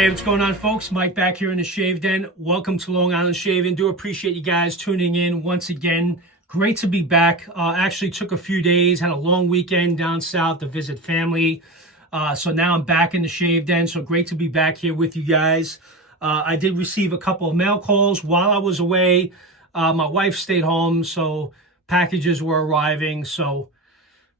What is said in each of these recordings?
Hey, what's going on, folks? Mike back here in the Shave Den. Welcome to Long Island Shaving. Do appreciate you guys tuning in once again. Great to be back. Actually took a few days, had a long weekend down south to visit family. So now I'm back in the Shave Den. So great to be back here with you guys. I did receive a couple of mail calls while I was away. My wife stayed home, so packages were arriving. So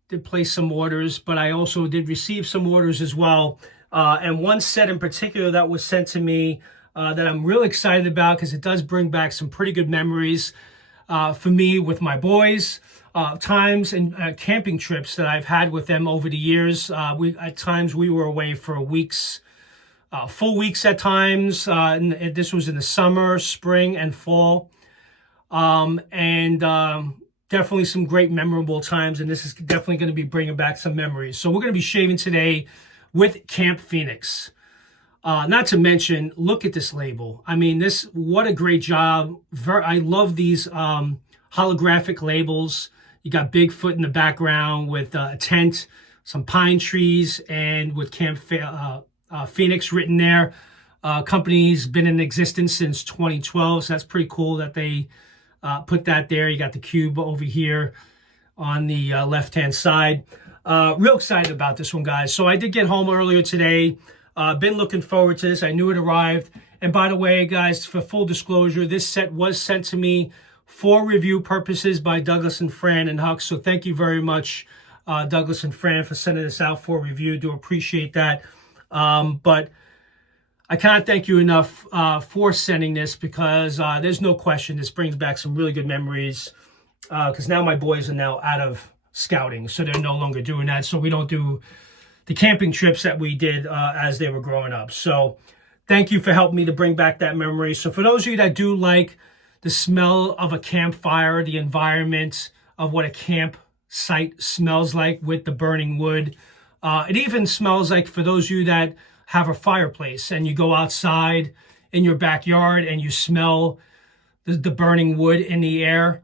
did place some orders, but I also did receive some orders as well. And one set in particular that was sent to me that I'm really excited about because it does bring back some pretty good memories for me with my boys, times and camping trips that I've had with them over the years. At times we were away for weeks, full weeks at times. And this was in the summer, spring, and fall. Definitely some great memorable times. And this is definitely going to be bringing back some memories. So we're going to be shaving today with Camp Phoenix. Not to mention, look at this label. I mean, what a great job. I love these holographic labels. You got Bigfoot in the background with a tent, some pine trees, and with Camp Phoenix written there. Company's been in existence since 2012, so that's pretty cool that they put that there. You got the cube over here on the left-hand side. Real excited about this one, guys. So I did get home earlier today. Been looking forward to this. I knew it arrived. And by the way, guys, for full disclosure, this set was sent to me for review purposes by Douglas and Fran and Huck. So thank you very much, Douglas and Fran, for sending this out for review. Do appreciate that. But I can't thank you enough for sending this because there's no question this brings back some really good memories because now my boys are now out of scouting, so they're no longer doing that. So we don't do the camping trips that we did as they were growing up. So thank you for helping me to bring back that memory. So for those of you that do like the smell of a campfire, the environment of what a campsite smells like with the burning wood, it even smells like for those of you that have a fireplace and you go outside in your backyard and you smell the burning wood in the air.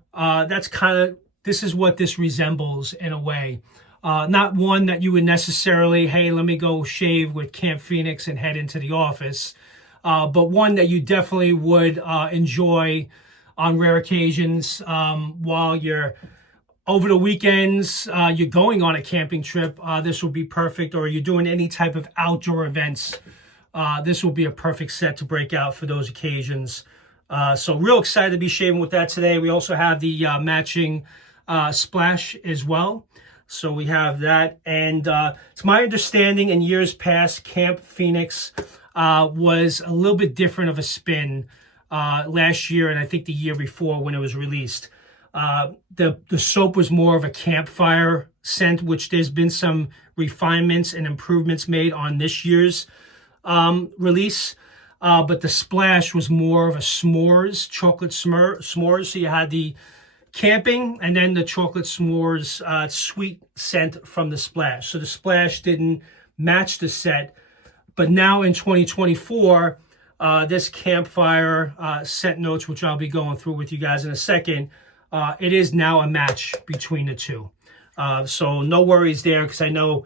This is what this resembles in a way. Not one that you would necessarily, hey, let me go shave with Camp Phoenix and head into the office, but one that you definitely would enjoy on rare occasions while you're over the weekends, you're going on a camping trip. This will be perfect, or you're doing any type of outdoor events. This will be a perfect set to break out for those occasions. So real excited to be shaving with that today. We also have the matching splash as well. So we have that. And it's my understanding in years past, Camp Phoenix was a little bit different of a spin last year and I think the year before when it was released. The soap was more of a campfire scent, which there's been some refinements and improvements made on this year's release. But the splash was more of a s'mores, chocolate s'mores. So you had the camping and then the chocolate s'mores sweet scent from the splash. So the splash didn't match the set. But now in 2024, this campfire scent notes, which I'll be going through with you guys in a second, it is now a match between the two. So no worries there, because I know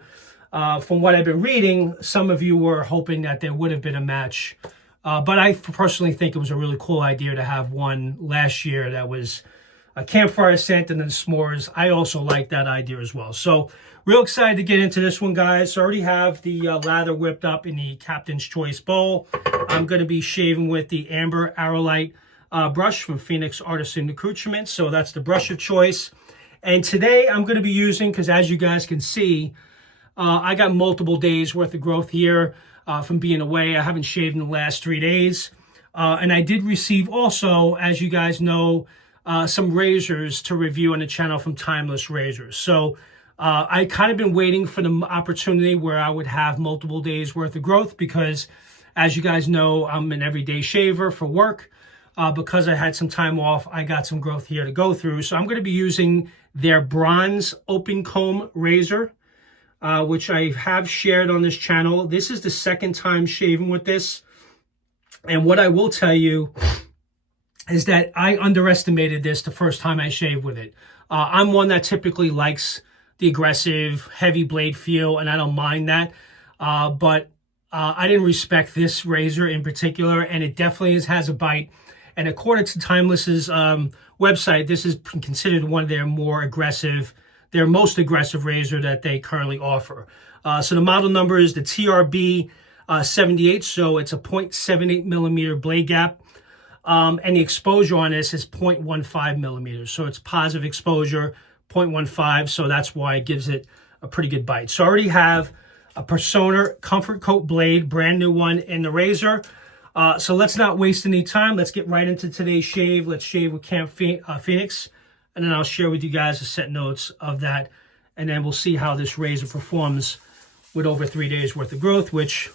from what I've been reading, some of you were hoping that there would have been a match. But I personally think it was a really cool idea to have one last year that was a campfire scent and then s'mores. I also like that idea as well. So real excited to get into this one, guys. So I already have the lather whipped up in the Captain's Choice bowl. I'm going to be shaving with the Amber Arrowlight brush from Phoenix Artisan Accoutrements. So that's the brush of choice. And today I'm going to be using, because as you guys can see, I got multiple days worth of growth here from being away. I haven't shaved in the last 3 days. And I did receive also, as you guys know, some razors to review on the channel from Timeless Razors. So I kind of been waiting for the opportunity where I would have multiple days worth of growth because, as you guys know, I'm an everyday shaver for work. Because I had some time off, I got some growth here to go through. So I'm going to be using their bronze open comb razor, which I have shared on this channel. This is the second time shaving with this. And what I will tell you is that I underestimated this the first time I shaved with it. I'm one that typically likes the aggressive, heavy blade feel, and I don't mind that. But I didn't respect this razor in particular, and it definitely has a bite. And according to Timeless's website, this is considered one of their most aggressive razor that they currently offer. So the model number is the TRB 78, so it's a 0.78 millimeter blade gap. And the exposure on this is 0.15 millimeters. So it's positive exposure, 0.15. So that's why it gives it a pretty good bite. So I already have a Persona Comfort Coat blade, brand new one in the razor. So let's not waste any time. Let's get right into today's shave. Let's shave with Camp Phoenix. And then I'll share with you guys the set notes of that. And then we'll see how this razor performs with over 3 days worth of growth, which,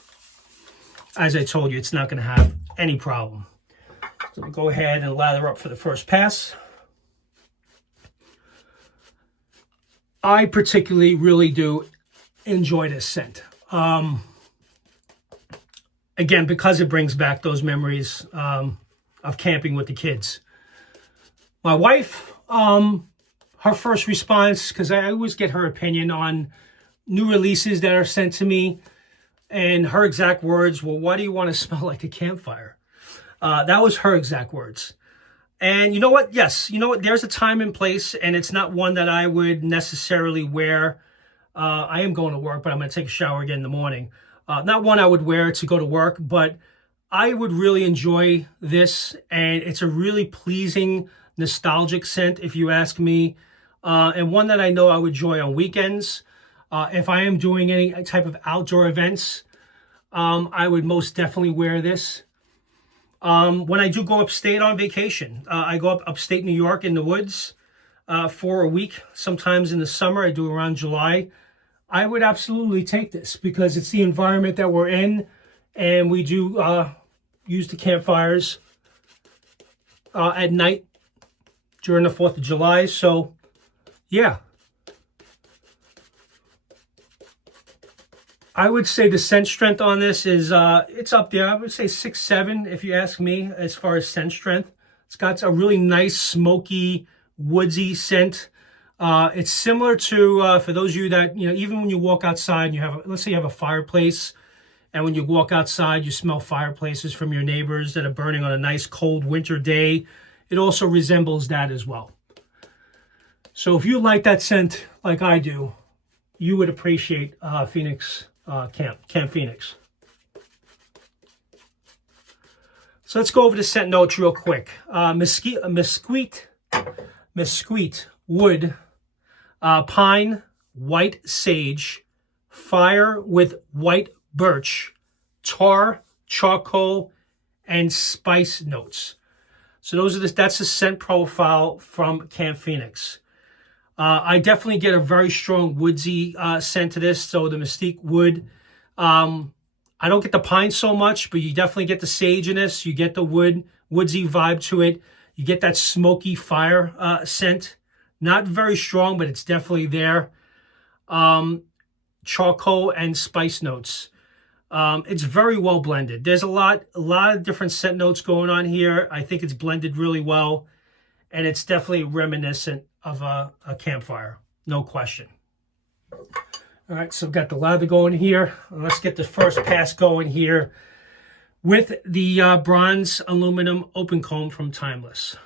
as I told you, it's not going to have any problem. So we'll go ahead and lather up for the first pass. I particularly really do enjoy this scent. Again, because it brings back those memories of camping with the kids. My wife, her first response, because I always get her opinion on new releases that are sent to me, and her exact words, well, why do you want to smell like a campfire? That was her exact words. And you know what? Yes, you know what? There's a time and place, and it's not one that I would necessarily wear. I am going to work, but I'm going to take a shower again in the morning. Not one I would wear to go to work, but I would really enjoy this, and it's a really pleasing, nostalgic scent, if you ask me, and one that I know I would enjoy on weekends. If I am doing any type of outdoor events, I would most definitely wear this. When I do go upstate on vacation, I go upstate New York in the woods for a week. Sometimes in the summer, I do around July. I would absolutely take this because it's the environment that we're in, and we do use the campfires at night during the 4th of July. So, yeah. I would say the scent strength on this is, it's up there. I would say 6, 7, if you ask me, as far as scent strength. It's got a really nice, smoky, woodsy scent. It's similar to, for those of you that, even when you walk outside and you have, let's say you have a fireplace, and when you walk outside, you smell fireplaces from your neighbors that are burning on a nice cold winter day. It also resembles that as well. So if you like that scent like I do, you would appreciate Camp Phoenix. So let's go over the scent notes real quick. Mesquite wood, pine, white sage, fire with white birch, tar, charcoal, and spice notes. So that's the scent profile from Camp Phoenix. I definitely get a very strong woodsy scent to this. So the Mesquite wood, I don't get the pine so much, but you definitely get the sage in this. You get the woodsy vibe to it. You get that smoky fire scent. Not very strong, but it's definitely there. Charcoal and spice notes. It's very well blended. There's a lot of different scent notes going on here. I think it's blended really well, and it's definitely reminiscent of a campfire, no question. All right, so I've got the lather going here. Let's get the first pass going here with the bronze aluminum open comb from Timeless.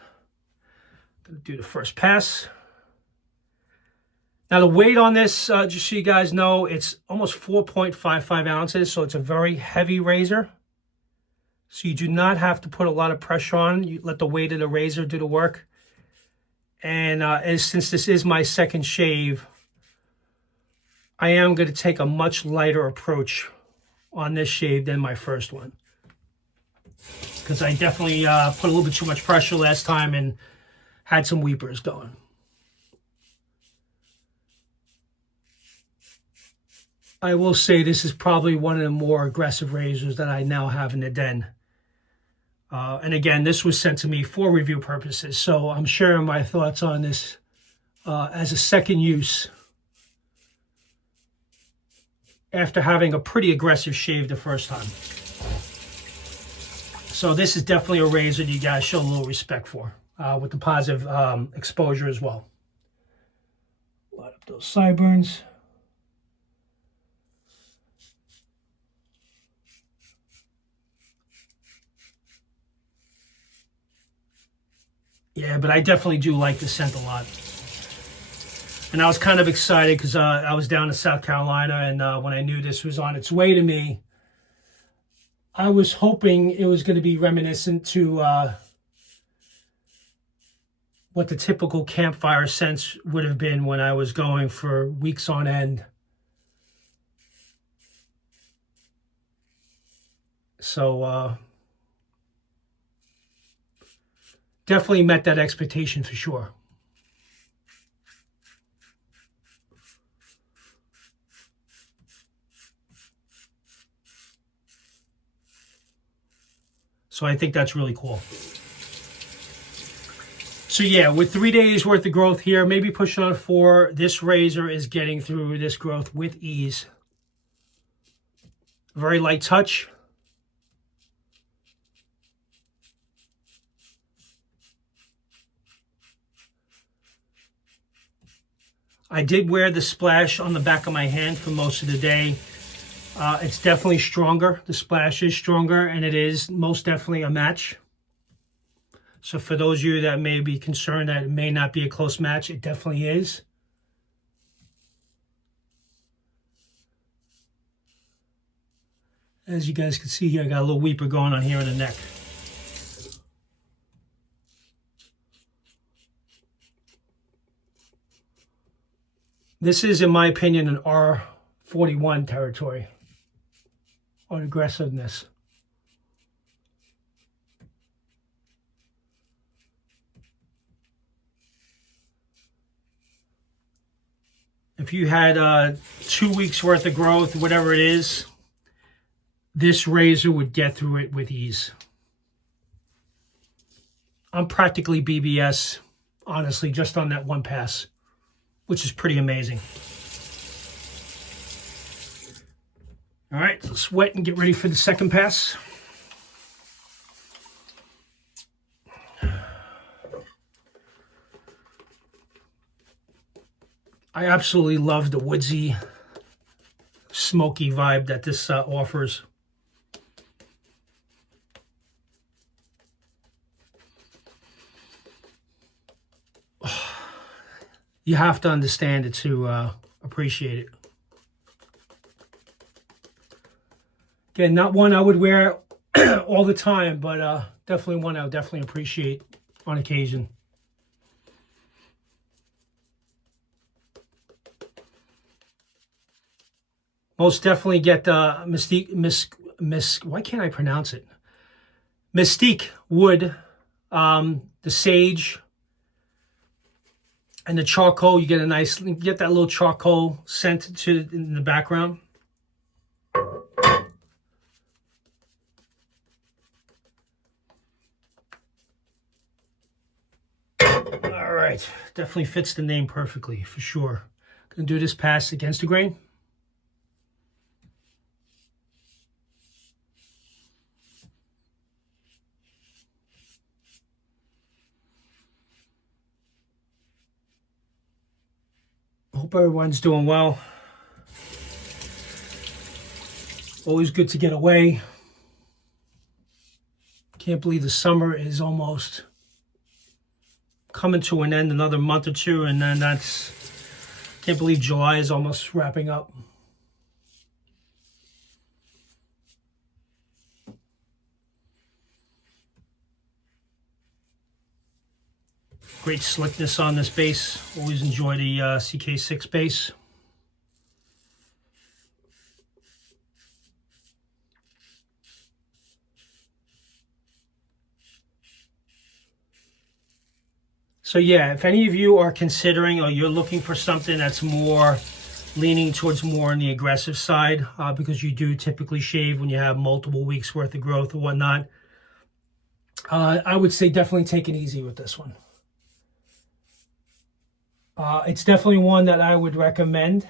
I'm gonna do the first pass. Now the weight on this, just so you guys know, it's almost 4.55 ounces, so it's a very heavy razor. So you do not have to put a lot of pressure on. You let the weight of the razor do the work. And since this is my second shave, I am going to take a much lighter approach on this shave than my first one. Because I definitely put a little bit too much pressure last time and had some weepers going. I will say this is probably one of the more aggressive razors that I now have in the den. And again, this was sent to me for review purposes, so I'm sharing my thoughts on this as a second use after having a pretty aggressive shave the first time. So this is definitely a razor that you guys show a little respect for, with the positive exposure as well. Light up those sideburns. Yeah, but I definitely do like the scent a lot. And I was kind of excited because I was down in South Carolina, and when I knew this was on its way to me, I was hoping it was going to be reminiscent to what the typical campfire scents would have been when I was going for weeks on end. So definitely met that expectation for sure. So I think that's really cool. So yeah, with 3 days worth of growth here, maybe pushing on 4, this razor is getting through this growth with ease. Very light touch. I did wear the splash on the back of my hand for most of the day. It's definitely stronger. The splash is stronger, and it is most definitely a match. So for those of you that may be concerned that it may not be a close match, it definitely is. As you guys can see here, I got a little weeper going on here in the neck. This is, in my opinion, an R41 territory on aggressiveness. If you had 2 weeks worth of growth, whatever it is, this razor would get through it with ease. I'm practically BBS, honestly, just on that one pass, which is pretty amazing. All right, let's wet and get ready for the second pass. I absolutely love the woodsy, smoky vibe that this offers. You have to understand it to appreciate it. Again, not one I would wear all the time, but definitely one I would definitely appreciate on occasion. Most definitely get why can't I pronounce it? Mesquite wood, the sage, and the charcoal. You get you get that little charcoal scent in the background. All right, definitely fits the name perfectly for sure. Gonna do this pass against the grain. Hope everyone's doing well. Always good to get away. Can't believe the summer is almost coming to an end, another month or two, and then can't believe July is almost wrapping up. Great slickness on this base. Always enjoy the CK6 base. So yeah, if any of you are considering or you're looking for something that's more leaning towards more on the aggressive side, because you do typically shave when you have multiple weeks worth of growth or whatnot, I would say definitely take it easy with this one. It's definitely one that I would recommend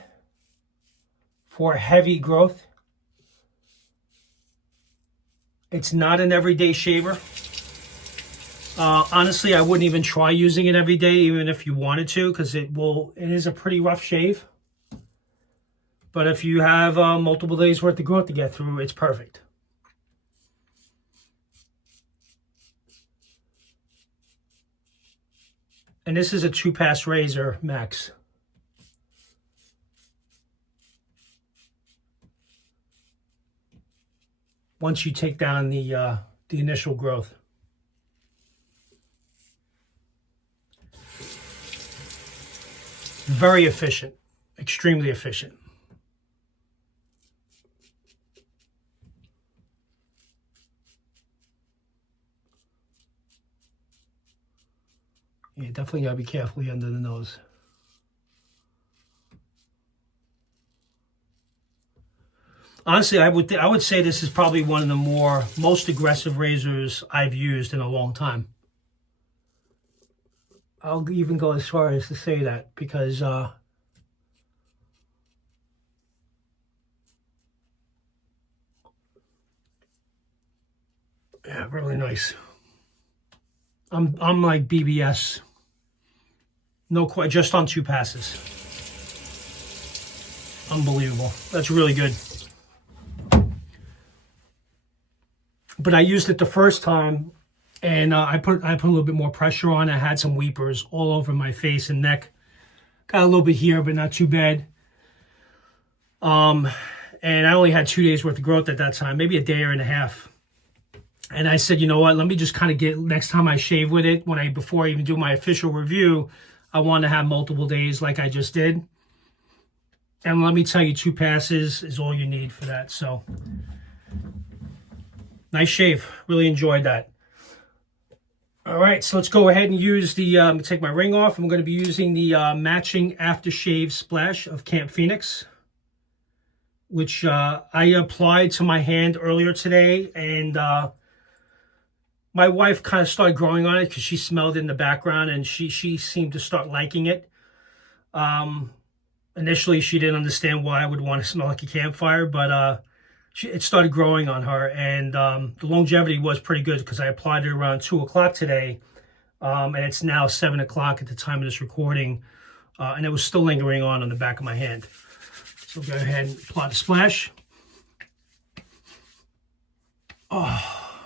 for heavy growth. It's not an everyday shaver. Honestly, I wouldn't even try using it every day, even if you wanted to, because it is a pretty rough shave. But if you have multiple days worth of growth to get through, it's perfect. And this is a 2-pass razor max. Once you take down the initial growth. Very efficient, extremely efficient. Yeah, definitely gotta be carefully under the nose. Honestly, I would say this is probably one of the most aggressive razors I've used in a long time. I'll even go as far as to say that because yeah, really nice. I'm like BBS. No, quite just on 2 passes. Unbelievable. That's really good. But I used it the first time, and I put a little bit more pressure on. I had some weepers all over my face and neck. Got a little bit here, but not too bad. And I only had 2 days worth of growth at that time, maybe a day or and a half. And I said, you know what? Let me just kind of get next time I shave with it. Before I even do my official review, I want to have multiple days like I just did. And let me tell you, 2 passes is all you need for that. So. Nice shave. Really enjoyed that. All right, so let's go ahead and use the, take my ring off. I'm going to be using the matching aftershave splash of Camp Phoenix, which I applied to my hand earlier today. And my wife kind of started growing on it because she smelled it in the background and she seemed to start liking it. Initially, she didn't understand why I would want to smell like a campfire, but it started growing on her, and the longevity was pretty good because I applied it around 2 o'clock today, and it's now 7 o'clock at the time of this recording, and it was still lingering on the back of my hand. So go ahead and apply the splash. Oh,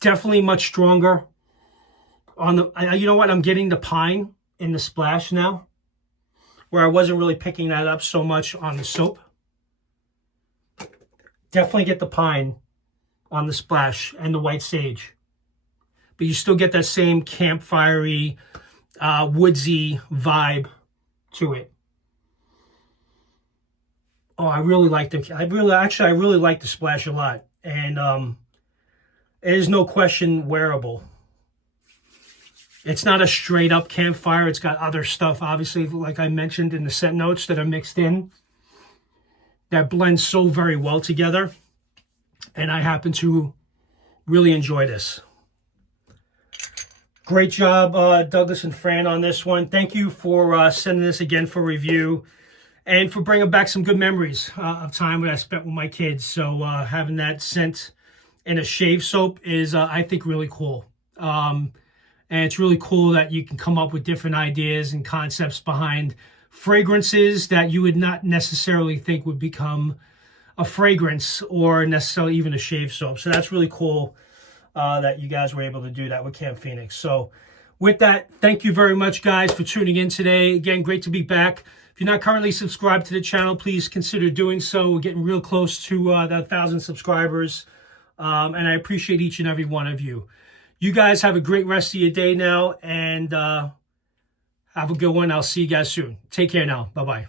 definitely much stronger. You know what? I'm getting the pine in the splash now, where I wasn't really picking that up so much on the soap. Definitely get the pine on the splash and the white sage. But you still get that same campfire-y, woodsy vibe to it. Oh, I really like I really like the splash a lot. And it is no question wearable. It's not a straight up campfire. It's got other stuff, obviously, like I mentioned in the scent notes that are mixed in, that blends so very well together. And I happen to really enjoy this. Great job, Douglas and Fran, on this one. Thank you for sending this again for review and for bringing back some good memories of time that I spent with my kids. So having that scent in a shave soap is, I think, really cool. And it's really cool that you can come up with different ideas and concepts behind fragrances that you would not necessarily think would become a fragrance or necessarily even a shave soap. So that's really cool that you guys were able to do that with Camp Phoenix. So with that, thank you very much, guys, for tuning in today. Again, great to be back. If you're not currently subscribed to the channel, please consider doing so. We're getting real close to that 1,000 subscribers. And I appreciate each and every one of you. You guys have a great rest of your day now, and have a good one. I'll see you guys soon. Take care now. Bye-bye.